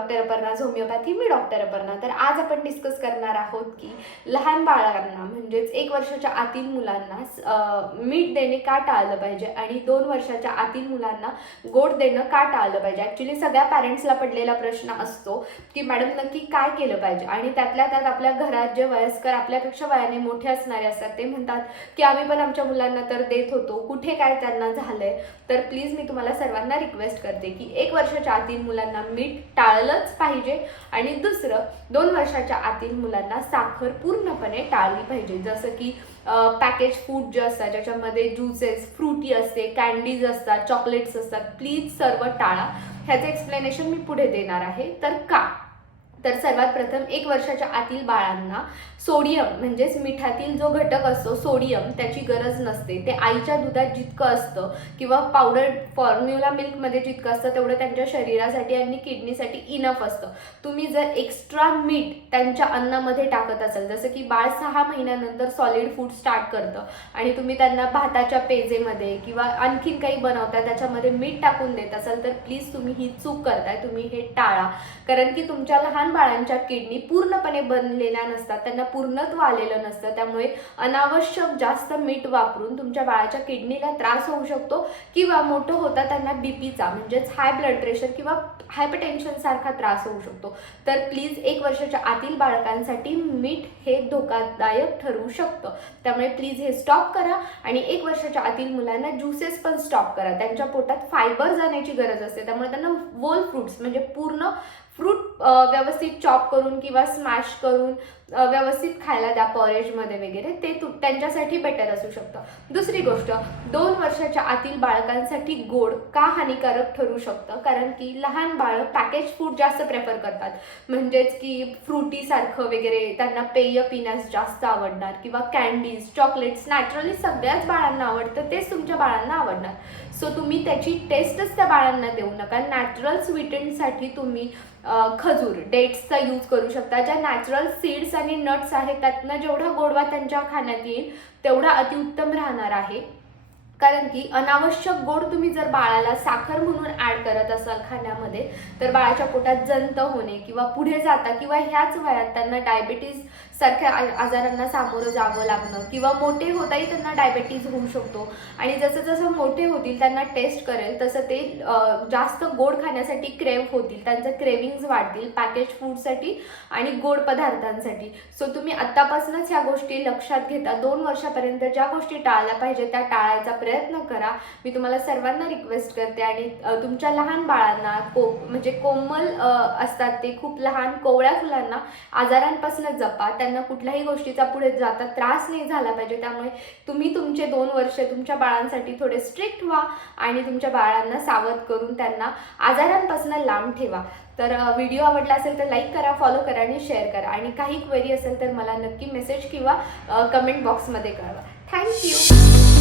Doctor Aparna's homeopathy. मी doctor Aparna. तर आज आपण डिस्कस करणार आहोत की लहान बाळांना म्हणजेच 1 वर्षाच्या आतील मुलांना मीठ देणे का टाळलं पाहिजे आणि 2 वर्षाच्या आतील मुलांना गोड देणं का टाळलं पाहिजे. ॲक्च्युली सगळ्या पॅरेंट्सला पडलेला प्रश्न असतो की मॅडम नक्की काय केलं पाहिजे. आणि त्यातल्या त्यात आपल्या घरात जे वयस्कर आपल्यापेक्षा वयाने मोठे असणारे असतात ते म्हणतात की आम्ही पण आमच्या मुलांना तर देत होतो, कुठे काय त्यांना झालंय. तर प्लीज मी तुम्हाला सर्वांना रिक्वेस्ट करते की 1 वर्षाच्या आतील मुलांना मीठ टाळलंच पाहिजे. आणि दुसरं, 2 वर्षाच्या आतील मुलांना साखर पूर्णपणे टाळली पाहिजे. जसं की पॅकेज फूड जे असतात ज्याच्यामध्ये ज्युसेस, फ्रुटी असते, कॅन्डीज असतात, चॉकलेट्स असतात, प्लीज सर्व टाळा. ह्याचं एक्सप्लेनेशन मी पुढे देणार आहे. तर का, तर सर्वात प्रथम 1 वर्षाच्या आतील बाळांना सोडियम म्हणजेच मिठातील जो घटक असतो सोडियम त्याची गरज नसते. ते आईच्या दुधात जितकं असतं किंवा पावडर फॉर्म्युला मिल्कमध्ये जितकं असतं तेवढं त्यांच्या शरीरासाठी आणि किडनीसाठी इनफ असतं. तुम्ही जर एक्स्ट्रा मीठ त्यांच्या अन्नामध्ये टाकत असाल, जसं की बाळ 6 महिन्यानंतर सॉलिड फूड स्टार्ट करतं आणि तुम्ही त्यांना भाताच्या पेजेमध्ये किंवा आणखीन काही बनवता त्याच्यामध्ये मीठ टाकून देत असाल तर प्लीज तुम्ही ही चूक करताय. तुम्ही हे टाळा. कारण की तुमच्या लहान बाळांच्या किडनी पूर्णपणे बनलेल्या नसतात, त्यांना पूर्णत्व आलेलं नसतं. त्यामुळे अनावश्यक जास्त मीठ वापरून तुमच्या बाळाच्या किडनीला त्रास होऊ शकतो किंवा मोठं होता त्यांना बीपीचा म्हणजेच हाय ब्लड प्रेशर किंवा हायपरटेन्शन सारखा त्रास होऊ शकतो. तर प्लीज 1 वर्षाच्या आतील बाळकांसाठी मीठ हे धोकादायक ठरू शकतं. त्यामुळे प्लीज हे स्टॉप करा. आणि 1 वर्षाच्या आतील मुलांना ज्युसेस पण स्टॉप करा. त्यांच्या पोटात फायबर जाण्याची गरज असते, त्यामुळे त्यांना होल फ्रुट्स म्हणजे पूर्ण फ्रूट व्यवस्थित चॉप करून किंवा स्मॅश करून व्यवस्थित खायला द्या पॉरेजमध्ये वगैरे. ते त्यांच्यासाठी बेटर असू शकतं. दुसरी गोष्ट, 2 वर्षाच्या आतील बाळकांसाठी गोड का हानिकारक ठरू शकतं. कारण की लहान बाळं पॅकेज फूड जास्त प्रेफर करतात. म्हणजेच की फ्रुटीसारखं वगैरे त्यांना पेय पिण्यास जास्त आवडणार किंवा कॅन्डीज, चॉकलेट्स नॅचरली सगळ्याच बाळांना आवडतं, तेच तुमच्या बाळांना आवडणार. सो तुम्ही त्याची टेस्टच त्या बाळांना देऊ नका. नॅचरल स्वीटनसाठी तुम्ही खजूर, डेट्सचा यूज करू शकता. ज्या नॅचरल सीड्स आणि नट्स आहेत त्यातनं जेवढा गोडवा त्यांच्या खाण्यात येईल तेवढा अतिउत्तम राहणार आहे. कारण की अनावश्यक गोड तुम्ही जर बाळाला साखर म्हणून ॲड करत असाल खाण्यामध्ये तर बाळाच्या पोटात जंत होणे किंवा पुढे जाता किंवा ह्याच वयात त्यांना डायबिटीज सारख्या आजारांना सामोरं जावं लागणं किंवा मोठे होताही त्यांना डायबिटीज होऊ शकतो. आणि जसं जसं मोठे होतील त्यांना टेस्ट करेल तसं ते जास्त गोड खाण्यासाठी क्रेव्ह होतील, त्यांचं क्रेविंग्ज वाढतील पॅकेज फूडसाठी आणि गोड पदार्थांसाठी. सो तुम्ही आत्तापासूनच ह्या गोष्टी लक्षात घेता 2 वर्षापर्यंत ज्या गोष्टी टाळल्या पाहिजे त्या टाळायचा प्रयत्न करा. मी तुम्हाला सर्वांना रिक्वेस्ट करते. आणि तुमच्या लहान बाळांना म्हणजे कोमल असतात ते खूप लहान कोवळ्या फुलांना आजारांपासून जपा. त्यांना कुठल्याही गोष्टीचा पुढे जाता त्रास नाही झाला पाहिजे. त्यामुळे तुम्ही तुमचे 2 वर्ष तुमच्या बाळांसाठी थोडे स्ट्रिक्ट व्हा आणि तुमच्या बाळांना सावध करून त्यांना आजारांपासून लांब ठेवा. तर व्हिडिओ आवडला असेल तर लाईक करा, फॉलो करा आणि शेअर करा. आणि काही क्वेरी असेल तर मला नक्की मेसेज किंवा कमेंट बॉक्समध्ये कळवा. थँक्यू.